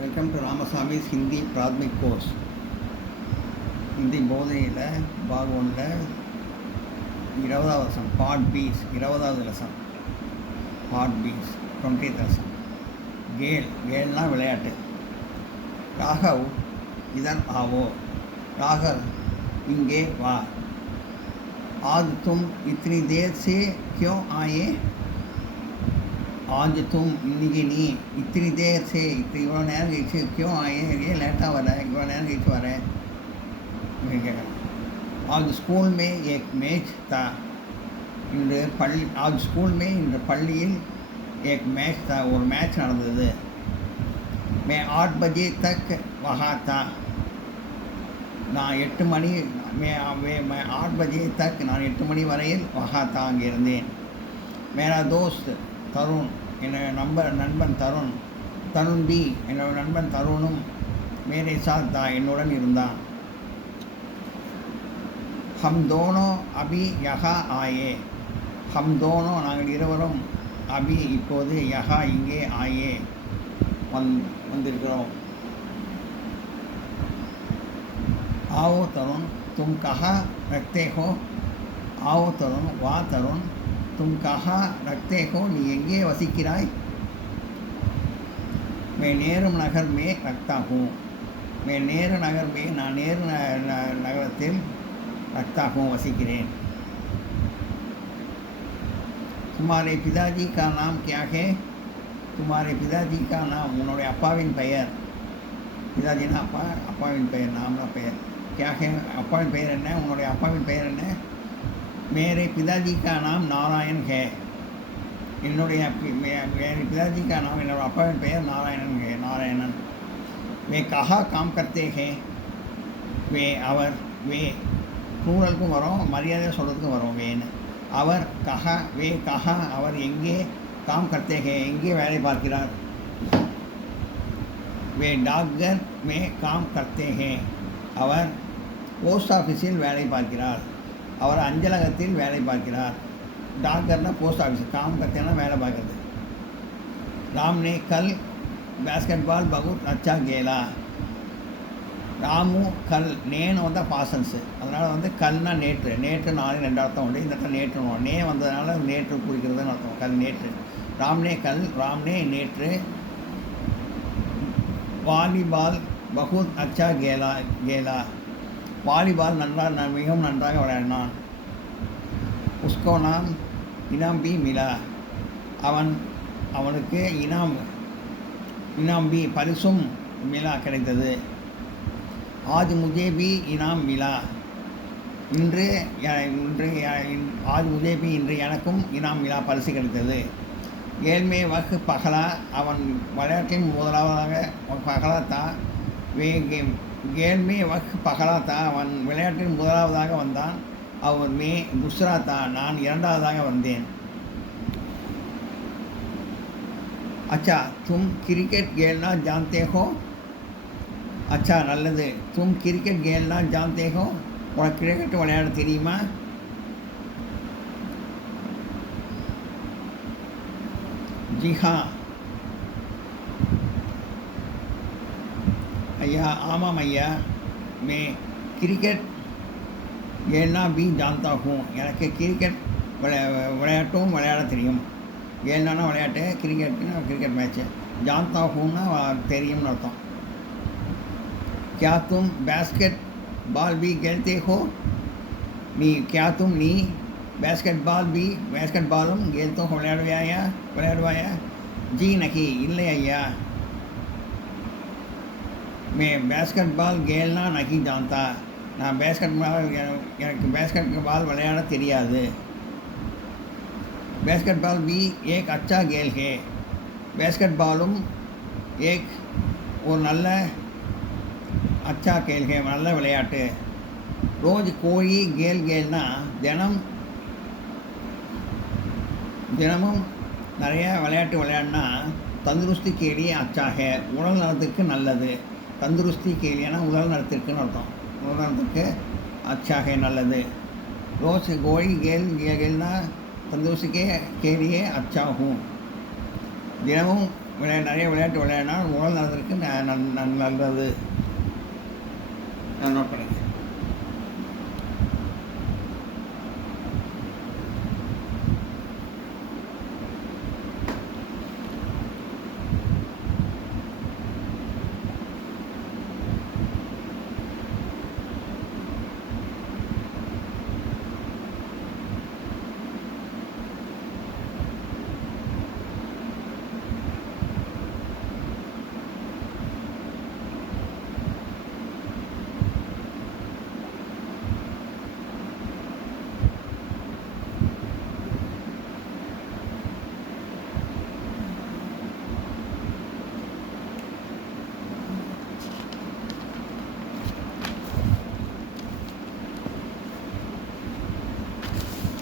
Welcome to Ramasamy's Hindi Prathmik course. Hindi போதனையில் பாக் ஒன்றில் 20வது லெசன் பார்ட் பீஸ் 20வது lesson part B 20th lesson. கேல்னா விளையாட்டு. ராகவ் இதன் ஆவோ, ராகவ் இங்கே வா. आज तुम इतनी देर से क्यों आए? आज तुम இன்னைக்கு நீ इतनी देर से இவ்வளோ நேரம் கழிச்சு क्यों आए? ஏன் லேட்டாக வர, இவ்வளோ நேரம் கழிச்சு வர கேட்குறேன். आज स्कूल में एक मैच था. இன்று आज स्कूल में இன்று பள்ளியில் एक मैच था, ஒரு மேட்ச் நடந்தது. मैं 8 बजे तक वहाँ था. நான் 8 மணி मैं 8 बजे तक நான் 8 மணி வரையில் वहाँ था, அங்கே இருந்தேன். मेरा दोस्त तरुण, என்னோட நண்பன் தருண் பி, என்னோட நண்பன் தருணும் मेरे साथ था, என்னுடன் இருந்தான். हम दोनों अभी यहाँ आए. हम दोनों நாங்கள் இருவரும் अभी இப்போது यहाँ இங்கே आए வந்திருக்கிறோம். आओ तरुण तुम कहाँ रखते हो? आओ तरुण वा तरुण तुम कहाँ रखते हो? நீ எங்கே வசிக்கிறாய்? मैं नेहरू नगर में रखता हूँ. मैं नेहरू नगर में நான் நேரு நகரத்தில் रखता हूँ வசிக்கிறேன். तुम्हारे पिताजी का नाम क्या है? तुम्हारे पिताजी का नाम, உன்னுடைய அப்பாவின் பெயர். பிதாஜினா அப்பா, அப்பாவின் பெயர், நாம்னா பெயர். क्या है அப்பாவின் பெயர் என்ன? உன்னுடைய அப்பாவின் பெயர் என்ன? मेरे पिताजी का नाम नारायण है. என்னுடைய मेरे पिताजी का नाम, என்னோட அப்பாவின் பெயர் நாராயணன் है, நாராயணன். वे कहाँ काम करते हैं? वे அவர், வே ப்ளூரலுக்கும் வரும், மரியாதை சொல்கிறதுக்கும் வரும் வேன்னு. அவர் கஹா, வே கஹா அவர் எங்கே, काम करते हैं எங்கே வேலை பார்க்கிறார். वे डाकघर में काम करते हैं. அவர் போஸ்ட் ஆஃபீஸில் வேலை பார்க்கிறார். அவர் அஞ்சலகத்தில் வேலை பார்க்கிறார். டாக்டர்னா போஸ்ட் ஆஃபீஸ், काम करते வேலை பார்க்குறது. राम ने कल बास्केटबॉल बहुत अच्छा खेला. ராமு கல், நேன்னு வந்தால் பாசன்ஸு, அதனால் வந்து கல்னா நேற்று, நேற்று நாளை ரெண்டு அர்த்தம் உண்டு. இந்த இடத்துல நேற்று நே வந்ததுனால நேற்று குறிக்கிறதுன்னு அர்த்தம். கல் நேற்று. ராம்னே கல், ராம்னே நேற்று. வாலிபால் பகுத் அச்சா கேலா வாலிபால் மிகவும் நன்றாக விளையாடினான். உஸ்கோ நாம் இனாம் பி மிலா, அவனுக்கு இனாம் பி பரிசும் மிலா கிடைத்தது. ஆஜ் முஜே பி இனாம் மிலா, இன்று ஆஜ் முஜே பி இன்று எனக்கும் இனாம் மிலா பரிசு கிடைத்தது. ஏழ்மே வகு பகலா, அவன் விளையாட்டின் முதலாவதாக பகலா தா. கேள்மே வக் பகலாத்தா, அவன் விளையாட்டில் முதலாவதாக வந்தான். அவர் மே துஸ்ராத்தா, நான் இரண்டாவதாக வந்தேன். அச்சா தும் கிரிக்கெட் கேல்னா ஜான்தே ஹோ? அச்சா நல்லது. தும் கிரிக்கெட் கேல்னா ஜான்தே ஹோ, உனக்கு கிரிக்கெட் விளையாட தெரியுமா? ஜிஹா ஐயா, ஆமாம் ஐயா. மே கிரிக்கெட் ஏன்னா பி ஜான்தா ஹூ, எனக்கு கிரிக்கெட் விளையாட்டும் விளையாட தெரியும். ஏன்னா விளையாட்டு, கிரிக்கெட்னா கிரிக்கெட் மேட்ச்சு, ஜான்தா ஹூன்னா தெரியும்னு அர்த்தம். क्या तुम बास्केट बॉल भी खेलते हो? நீ பேஸ்கெட் பாலும் கேல்த்தோ விளையாடுவாயா? ஜி நகி, இல்லை ஐயா. मैं बास्केटबॉल खेलना नहीं जानता. நான் எனக்கு பேஸ்கெட் பால் விளையாட தெரியாது. பேஸ்கெட்பால் भी एक अच्छा खेल है. பேஸ்கெட்பாலும் ஒரு நல்ல अच्छा खेल है, நல்ல விளையாட்டு. ரோஜ் கோழி கேல்னா தினமும் நிறைய விளையாட்டு விளையாடினா தந்துருஸ்தி கேலி अच्छा है, உடல் நலத்துக்கு நல்லது. தந்துருஸ்தி கேலியானா உடல் நலத்திற்குன்னு அர்த்தம். உடல் நலத்துக்கு அச்சாக நல்லது. ரோஸ் கோழி கேல்னா தந்துருஸ்திக்கே கேலியே அச்சாகும். தினமும் நிறைய விளையாட்டு விளையாடினால் உடல் நலத்திற்கு நல்லது. நோட் பண்ணுங்க.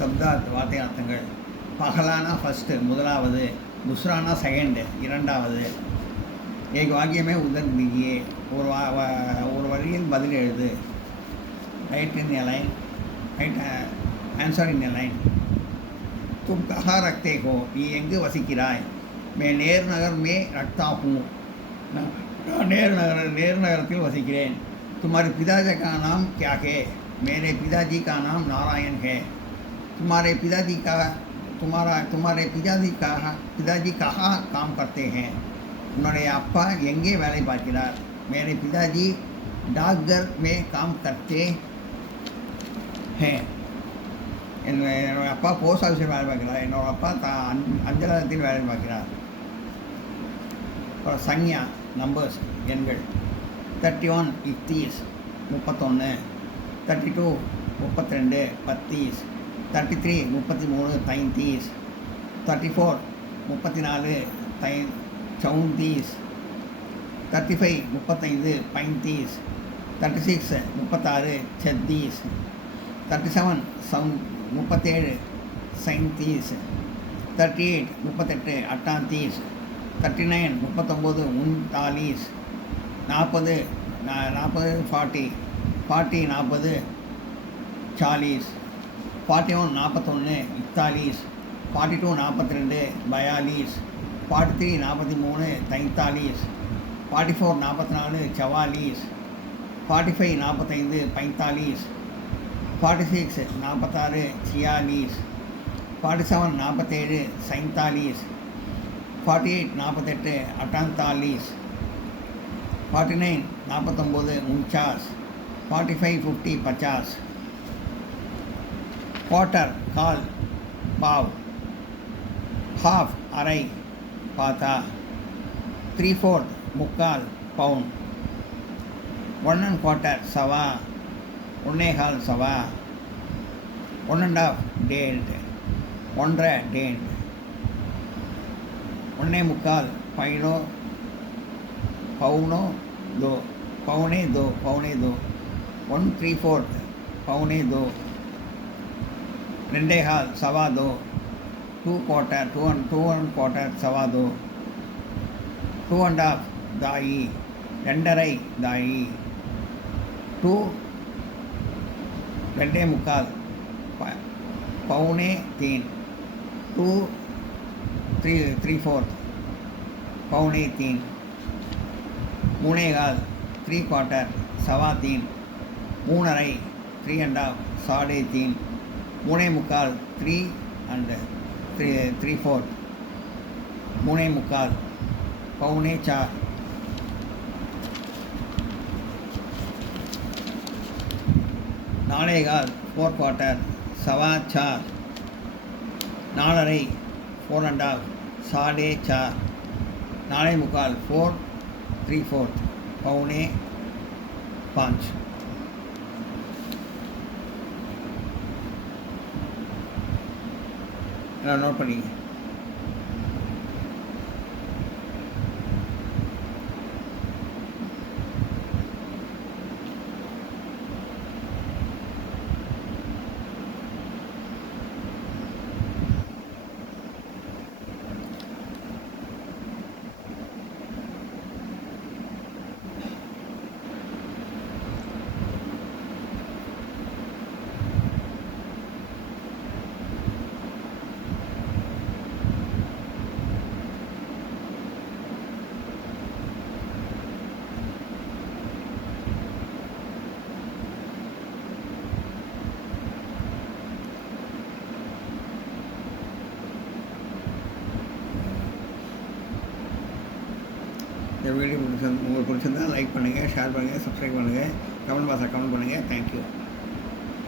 சப்தார்த் வார்த்தையார்த்தங்கள். பகலானா ஃபஸ்ட்டு முதலாவது, துஸ்ரானா செகண்டு இரண்டாவது. एक वाक्य में उदर दीजिए और वरियल बदल எழுது. Right in A line, right answer in A line. तुम कहाँ रखते हो, நீ எங்கு வசிக்கிறாய்? मैं नेर नगर में रखता हूँ, நான் नेर नगरத்தில் वसिக்கிறேன். तुम्हारे पिताजी का नाम क्या है? मेरे पिताजी का नाम नारायण है. तुम्हारे पिताजी कहाँ काम करते हैं? उन्होंने அப்பா எங்கே வேலை பார்க்கிறார்? मेरे पिताजी डाकघर में काम करते हैं. என்னோட அப்பா போஸ்ட் ஆஃபீஸில் வேலை பார்க்கிறார். என்னோட அப்பா அஞ்சலகத்தில் வேலை பார்க்கிறார். அப்புறம் சங்யா நம்பர்ஸ் எண்கள். 31 31 31, 32 32 32, 33 33 33, 34 34 34, 35 35 35, 36 36 36, 37 37 37, 38 38 38, 39 39 39, 40 40 40 40 40 40, 41 41 41, 42 42 42, 43 43 43, 44 44 44, 45 45 45, 46 46 46, 47 47 47, 48 48 48, 49 49 49, 45 50 50. क्वार्टर काल पाव, हाफ अराई पाता, 3/4 मुक्काल पाउंड, 1 1/4 सवा, 1 1/2 सवा, 1 1/2 डेढ़, 1.5 डेढ़, 1 1/4 पैनो पौनो 2 पौने 2 पौने 2, 1 3/4 पौने 2, 2 1/2 सवा 2, 2 1/4 सवा 2, 2 1/2 दाई, 2 1/2 दाई, 2 2 1/4 पौने 3, 2 3/4 पौने 3, 3 1/2 3/4 सवा 3, 3 1/2 3 1/2 साढ़े 3, 3 1/4 3 and 3/4, 3 1/4 पौने 4, 4 1/2 4/4 सवा 4, 4 1/2 4 1/2 साढ़े 4, 4 1/4 4 3/4 पौने 5. नोट पढ़िए. இந்த வீடியோ உங்களுக்கு பிடிச்சிருந்தா லைக் பண்ணுங்கள், ஷேர் பண்ணுங்கள், சப்ஸ்கிரைப் பண்ணுங்கள், கமெண்ட் பாக்ஸில் கமெண்ட் பண்ணுங்கள். தேங்க்யூ.